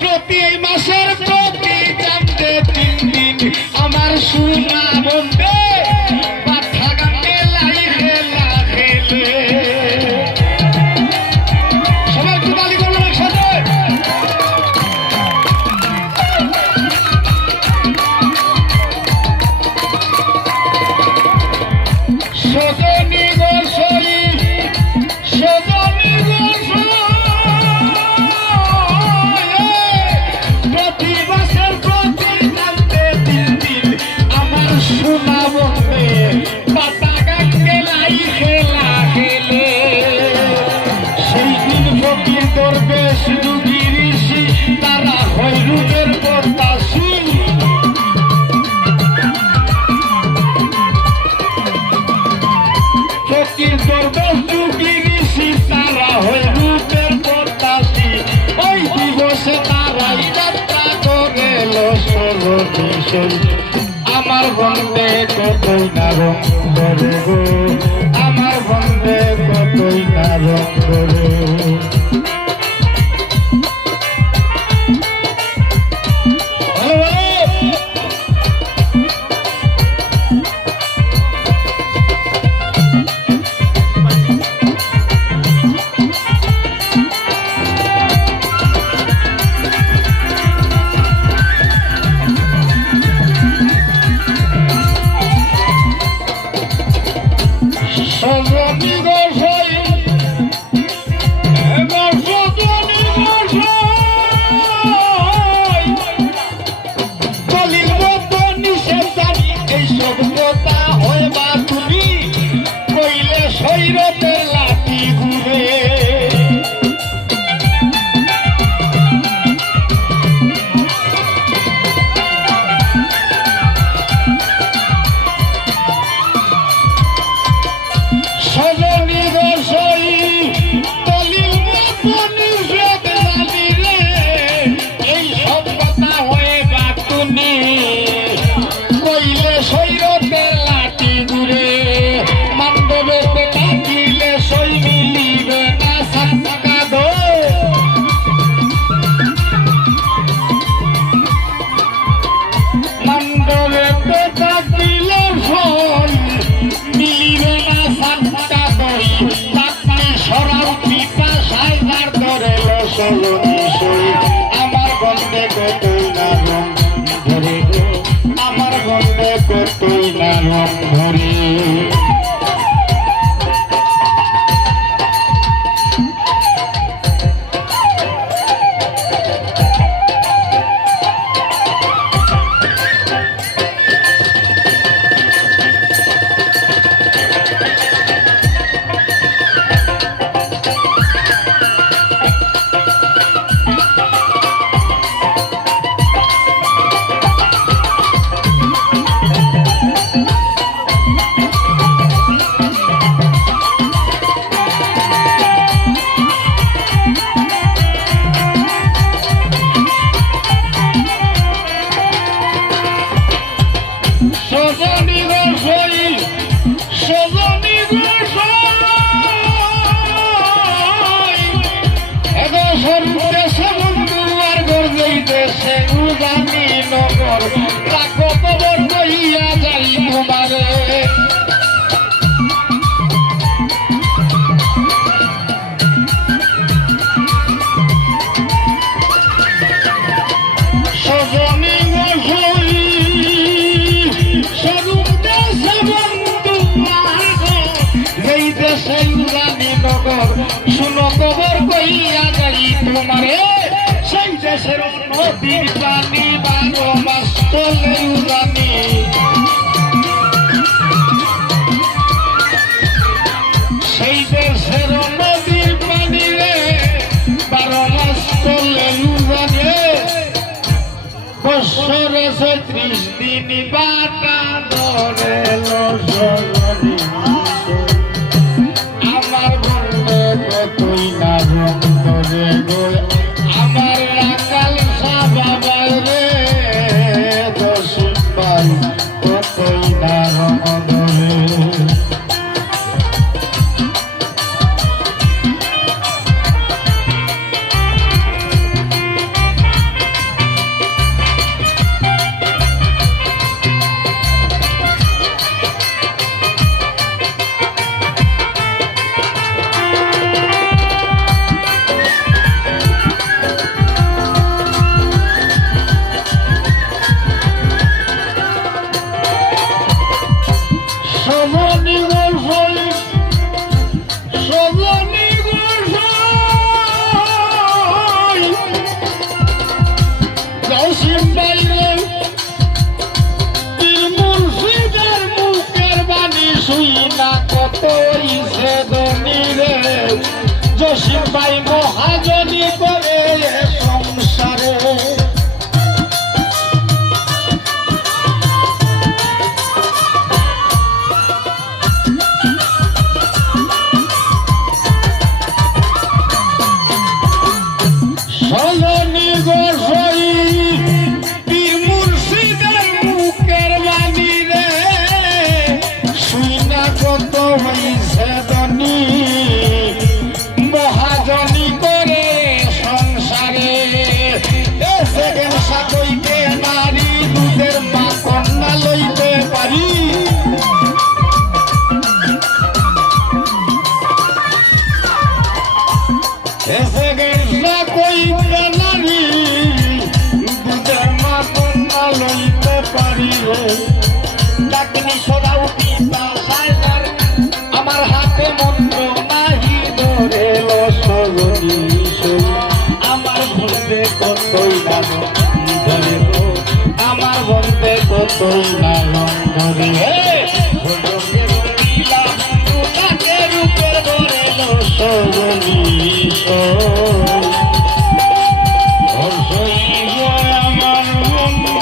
প্রতি মাসের প্রতি চাঁদে 3 দিন আমার সোনা বন্ধে পাঠা গানে লাই খেলা খেলে সবাই একটু তালি করবেন একসাথে। সজনী গোসই সজনী গোসই প্রতি মাসের প্রতি চাঁদে 3 দিন আমার সোনা বন্ধে পাতা গানে লাই খেলা খেলে সেই দিন ফকির দরবেশ যোগী ঋষি তারা হয় রূপের পরতাসী ফকির দরবেশ যোগী ঋষি তারা হয় রূপের পরতাসী ওই দিবসে তারাই যাত্রা করে সরণীশই আমার বন্ধে কতই না রং করে গো আমার বন্ধে কতই না রং করে সজনী গোসই সজনী গোসই দলিল মতো নিষেধ জানি এইসব কথা হয় বা তুমি কইলে শৈরতের লাঠি ঘুরে সজনী গোসই দলিল মতো নিষেধ জানি রে এই সব কথা হয়ে বা তুমি কইলে শৈরতের লাঠি ঘুরে মান্ডবেতে থাকিলে সই মিলিবে না সাকা দো মান্ডবেতে থাকিলে সই মিলিবে না সাকা দই তাকে সরাও পিতা সাইজার ধরে সজনী সই আমার বন্ধে কতই না রং ধরে গো আমার বন্ধে কতই না রং ধরে সজনী গোসই সজনী গোসই এগো সর্বদেশে বন্ধু আর গর্জই দেশে উজানি নগর রাখো খবর কইয়া যাই তোমারে সজনী গোসই শুনো খবর কইয়া যাই তোমারে সেই দেশের নদীর পানি 12 মাস চলে উড়ানি সেই দেশের নদীর পানি রে 12 মাস চলে উড়ানি বছরে 36 দিন বাটা ধরে সজনী আমার বন্ধে কতই না রং ধরে গো আমার রাখাল সাবাবাই রে দশিম ভাই কতই না রং ধরে সে ধনী রে জসিম ভাই মহাজনী করে সংসারে সজনী গোসাই পীর মুর্শিদের মুখের বাণী রে শুই না কত হইছে ধনী মহাজনী করে সংসারে সেকেন্ড সাকইতে নারী দুধের মা কন্যা লইতে পারি সেকেন্ড সাকইতে নারী দুধের মা কন্যা লইতে পারি রে ডাকনি সদাও পিতা সাইদার আমার হাতে মন্ত্র নাহি ধরে সজনী আমার বলতে কতই লালন ধরে গো আমার বলতে কতই লালন ধরে রূপের ধরে সজনী আমার বন্ধু